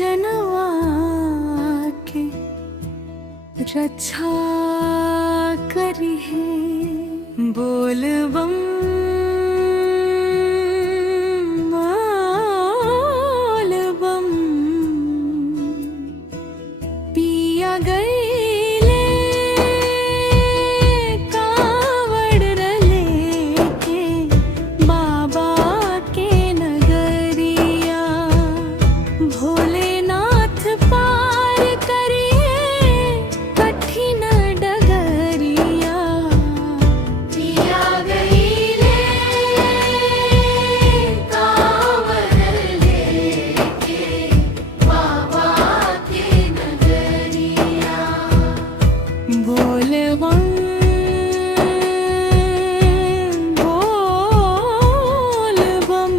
सजनवा के रक्षा करी है। बोल बम बोल बम पिया गईले कावड़ लेके बाबा के नगरिया। भोलेनाथ पार करिए कठिन डगरिया। पिया गईले कावड़ लेके बाबा के नगरिया। बोल बम बोल बम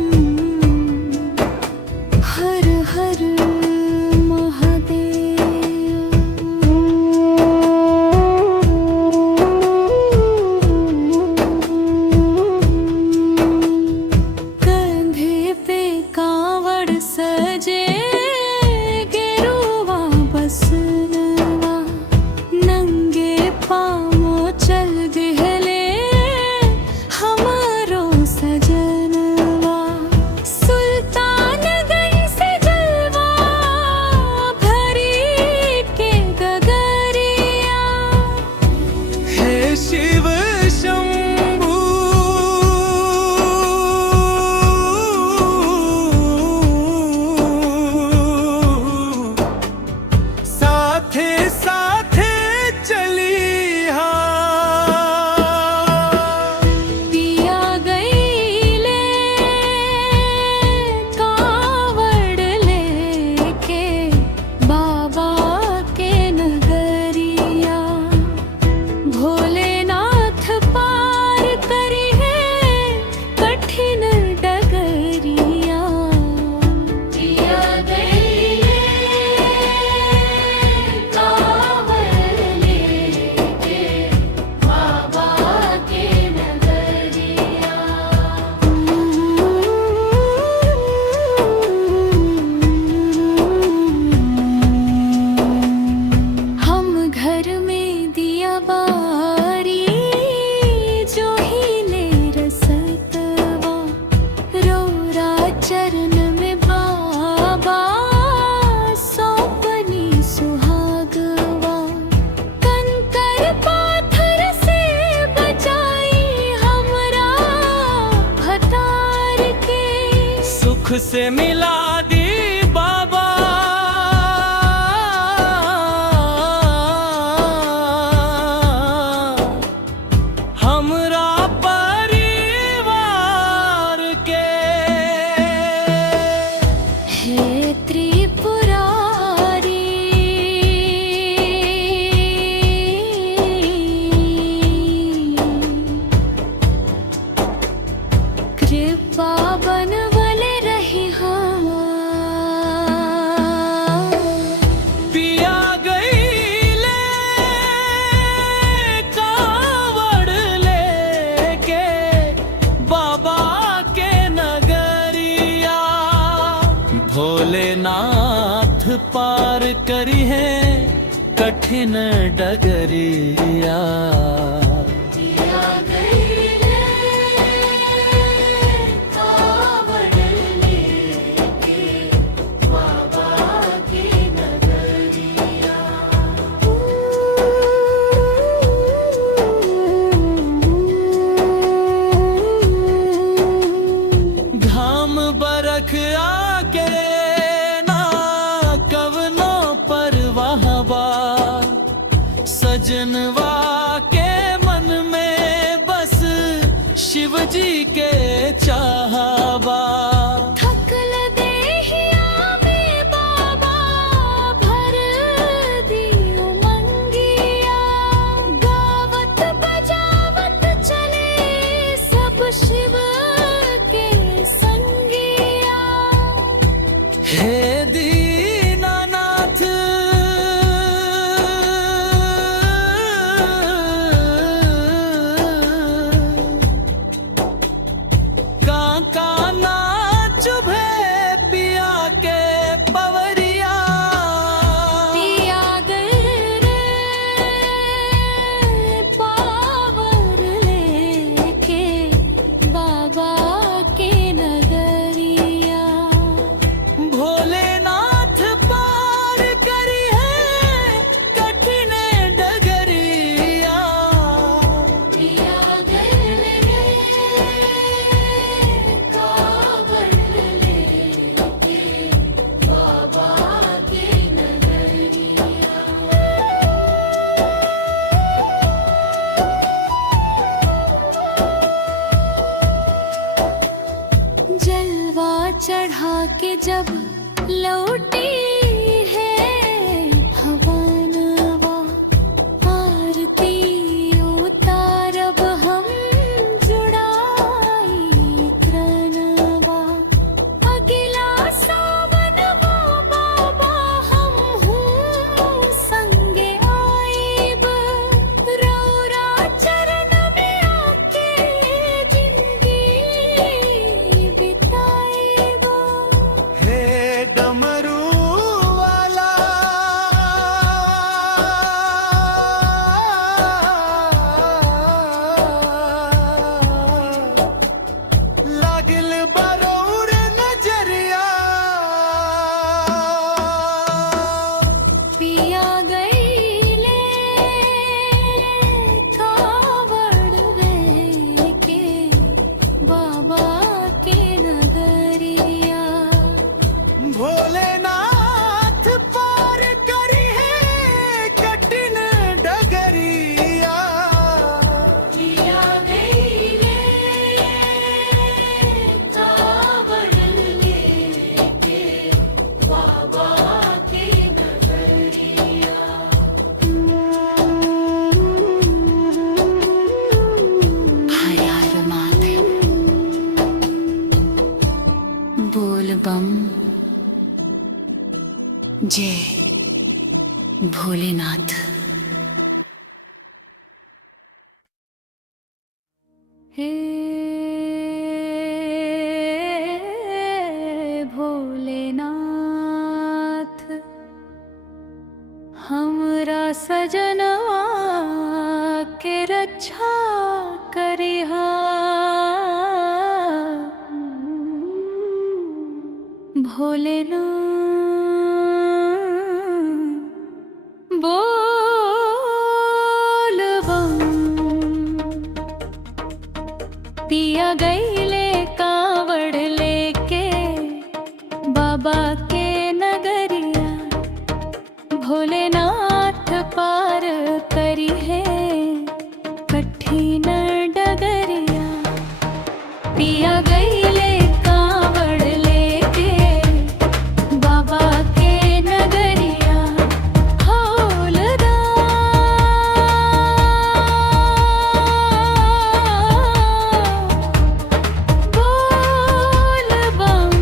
हर हर कंधे पे कावड़ सजे गेरुआ बसनवा। नंगे पाँवों चल दिहले हमारो सजनवा। सुल्तानगंज से जलवा भरी के गगरिया। हे शिव शंभू साथे साथे चलिहा। पिया गईले कावड़ लेके बाबा के नगरिया। भोलेनाथ पार करी है कठिन डगरिया। पिया गईले कावड़ लेके बाबा के नगरिया। हम घर में दिया बारी जो ही ले रसतवा। रोरा चरण में बाबा सौंपनी सुहागवा। कंकर पाथर से बचाई हमरा भतार के। सुख से मिला दी बाबा हमरा परिवार के। हे त्रिपुरारी कृपा बनवले रही हम। पिया गईले कावड़ लेके बाबा के नगरिया। भोलेनाथ पार करी है कठिन डगरिया। पिया गईले कावड़ लेके बाबा के नगरिया। घाम बरख आके ना कवनो परवाह बा। सजनवा के मन में बस शिव जी के चाहबा। थकल देहिया में बाबा भर दियो मंगिया। गावत बजावत चले सब शिव के संगिया। जब लौटी है हवानवा, आरती उतारब हम जुड़ाई त्रनवा। अगिला सावनवा बाबा हम हूँ संगे आइब, रौरा चरण में आके जिंदगी बिताइब। हे डमरू वाला लागल बरौर नजरिया, पिया गईले कावड़ के बाबा के नगरिया। भोलेनाथ पार करी है कठिन डगरिया। पिया गईले कावड़ के बाबा के नगरिया। हयार माथे बोल बम जय भोलेनाथ। हे भोलेनाथ, हमरा सजनवा के रक्षा करिहा। भोलेनाथ बोल बम। पिया गईले कावड़ लेके बाबा के नगरिया। भोलेनाथ पार करी है कठिन डगरिया। पिया गईले कावड़ लेके बाबा के नगरिया। हौलदार बोल बम।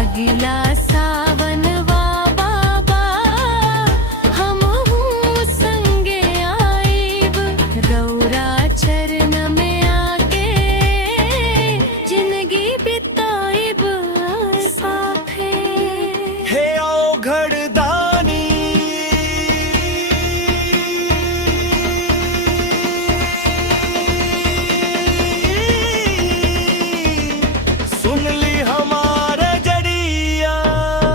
अगिला सावनवा बाबा हमहू संगे आइब रौरा चरण में आके जिंदगी बिताइब साथे। हे औघड़ दानी सुन ली हमारे जड़िया।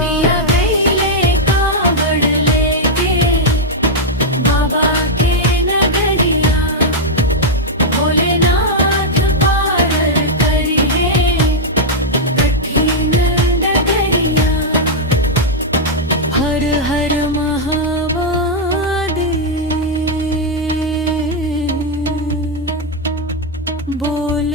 पिया गईले कावड़ लेके बाबा के नगरिया भोलेनाथ पार करिए कठिन डगरिया। हर हर महादेव बोल